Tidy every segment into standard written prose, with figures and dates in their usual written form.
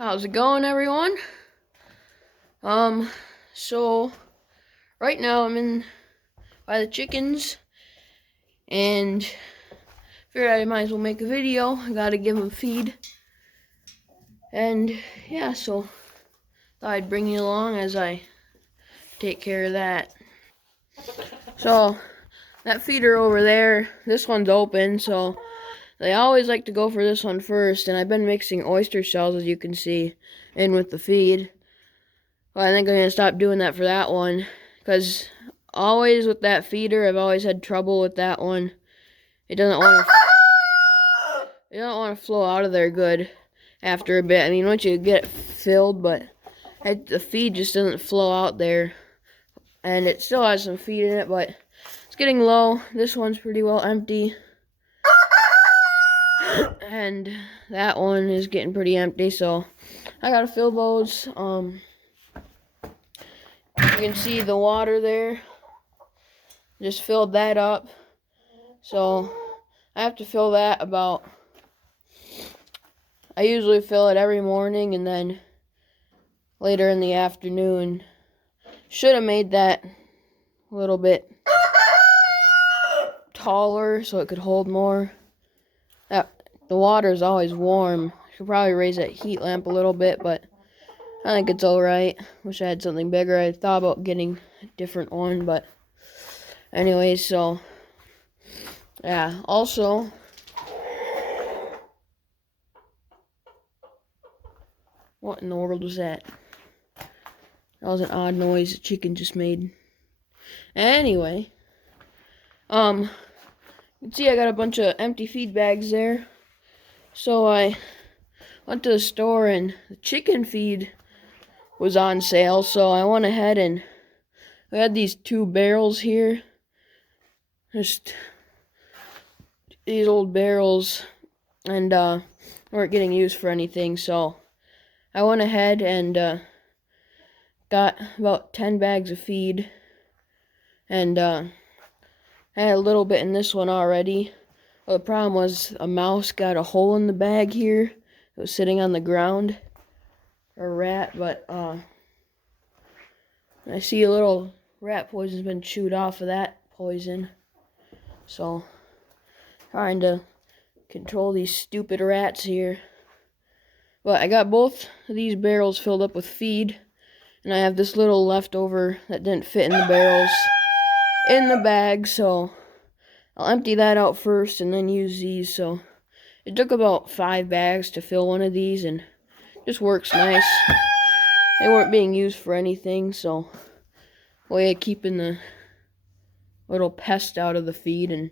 How's it going, everyone? So right now I'm in by the chickens and figured I might as well make a video. I gotta give them feed. And yeah, so thought I'd bring you along as I take care of that. So that feeder over there, this one's open, so they always like to go for this one first, and I've been mixing oyster shells, as you can see, in with the feed. Well, I think I'm going to stop doing that for that one, because always with that feeder, I've always had trouble with that one. It doesn't want to flow out of there good after a bit. I mean, once you get it filled, but the feed just doesn't flow out there. And it still has some feed in it, but it's getting low. This one's pretty well empty. And that one is getting pretty empty, so I gotta fill those. You can see the water there. Just filled that up. So I have to fill that I usually fill it every morning and then later in the afternoon. Should have made that a little bit taller so it could hold more. The water is always warm. I should probably raise that heat lamp a little bit, but I think it's alright. Wish I had something bigger. I thought about getting a different one, but anyways, so yeah. Also, what in the world was that? That was an odd noise the chicken just made. Anyway, you can see I got a bunch of empty feed bags there. So I went to the store and the chicken feed was on sale, so I went ahead and we had these 2 barrels here. Just these old barrels, and weren't getting used for anything, so I went ahead and got about 10 bags of feed, and I had a little bit in this one already. Well, the problem was a mouse got a hole in the bag here. It was sitting on the ground, or a rat, but I see a little rat poison's been chewed off of that poison. So, trying to control these stupid rats here. But I got both of these barrels filled up with feed, and I have this little leftover that didn't fit in the barrels in the bag, so I'll empty that out first and then use these. So it took about 5 bags to fill one of these, and just works nice. They weren't being used for anything, so way of keeping the little pest out of the feed, and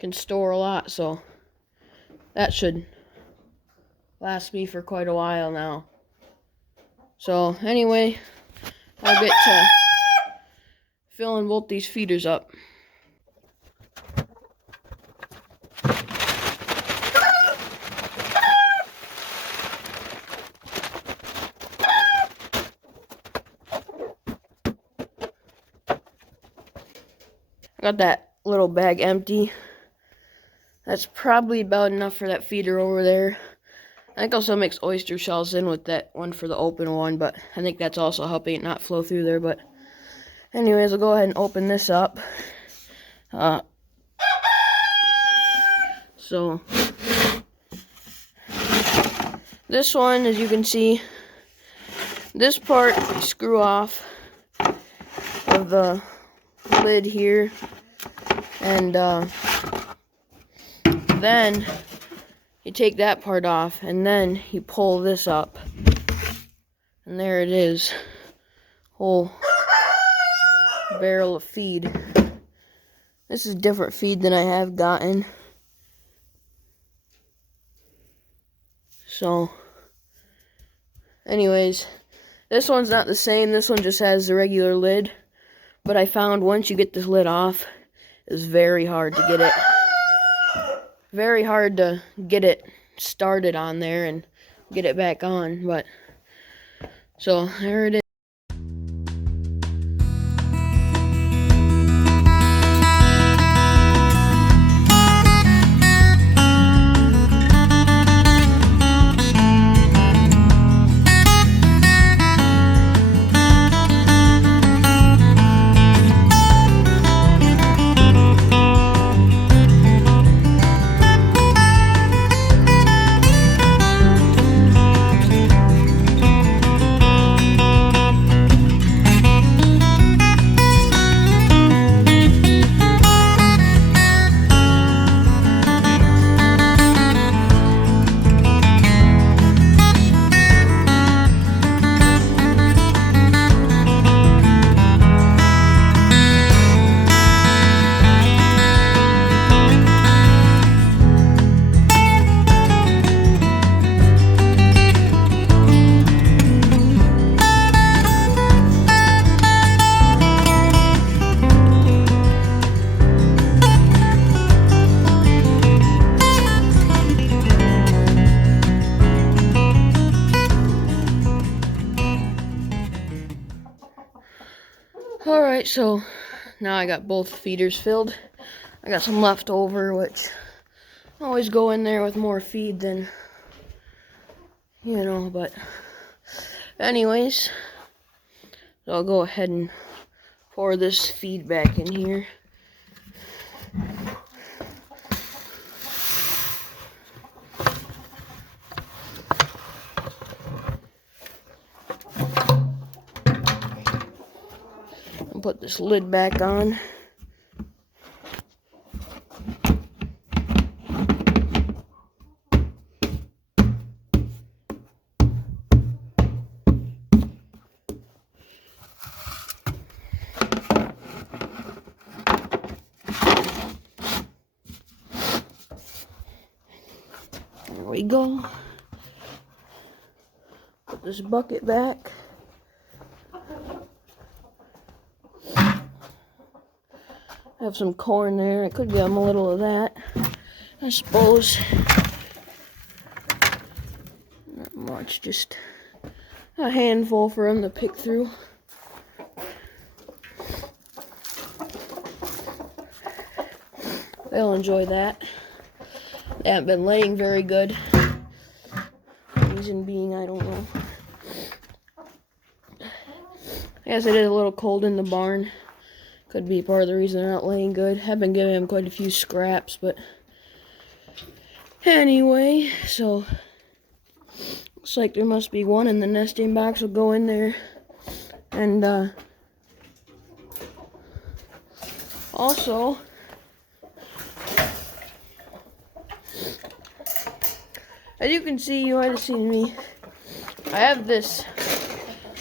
can store a lot, so that should last me for quite a while now. So anyway, I'll get to filling both these feeders up. I got that little bag empty. That's probably about enough for that feeder over there. I think also mix oyster shells in with that one for the open one, but I think that's also helping it not flow through there. But anyways, I'll go ahead and open this up. So this one, as you can see, this part you screw off of the lid here, and then you take that part off, and then you pull this up, and there it is, whole barrel of feed. This is different feed than I have gotten. So anyways, this one's not the same. This one just has the regular lid, but I found once you get this lid off, it's very hard to get it. Very hard to get it started on there and get it back on, but so there it is. Alright, so now I got both feeders filled. I got some left over, which I always go in there with more feed than, but anyways, so I'll go ahead and pour this feed back in here. And put this lid back on. There we go. Put this bucket back. Have some corn there. It could be a little of that, I suppose. Not much, just a handful for them to pick through. They'll enjoy that. They haven't been laying very good. Reason being, I don't know. I guess it is a little cold in the barn. Could be part of the reason they're not laying good. I've been giving them quite a few scraps, but anyway, so looks like there must be one in the nesting box. We'll go in there and also as you can see, you might have seen me. I have this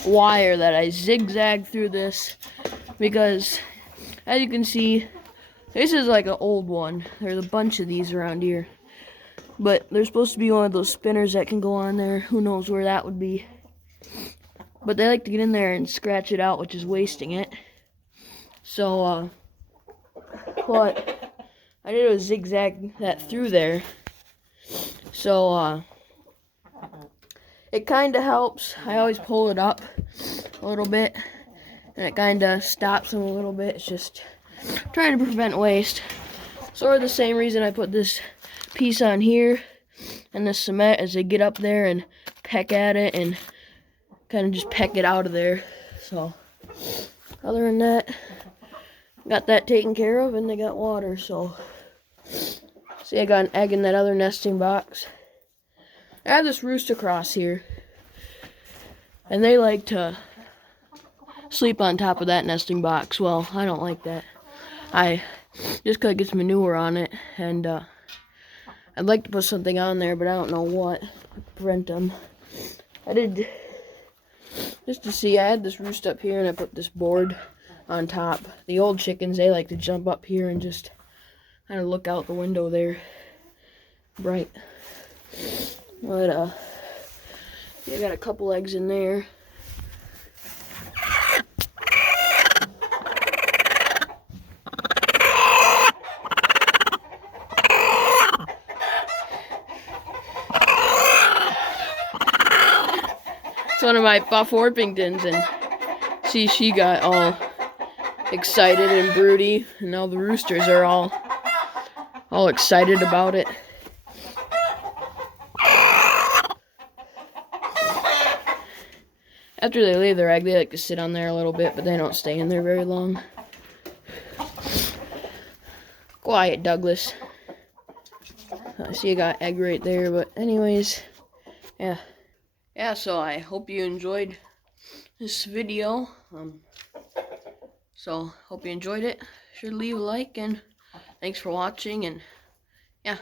wire that I zigzag through this because, as you can see, this is like an old one. There's a bunch of these around here. But there's supposed to be one of those spinners that can go on there. Who knows where that would be. But they like to get in there and scratch it out, which is wasting it. So, what I did was zigzag that through there. So, it kind of helps. I always pull it up a little bit, and it kind of stops them a little bit. It's just trying to prevent waste. Sort of the same reason I put this piece on here and the cement, as they get up there and peck at it and kind of just peck it out of there. So, other than that, got that taken care of, and they got water. So, see, I got an egg in that other nesting box. I have this rooster cross here, and they like to sleep on top of that nesting box. Well, I don't like that. I just because it gets manure on it, and I'd like to put something on there, but I don't know what to prevent them. I did, just to see, I had this roost up here, and I put this board on top. The old chickens, they like to jump up here and just kind of look out the window there. Bright. But, yeah, I got a couple eggs in there. It's one of my Buff Orpingtons, and see, she got all excited and broody, and now the roosters are all excited about it. After they lay their egg, they like to sit on there a little bit, but they don't stay in there very long. Quiet, Douglas. I see I got egg right there, but anyways, yeah. Yeah, so I hope you enjoyed this video. So, hope you enjoyed it. Sure to leave a like, and thanks for watching, and yeah.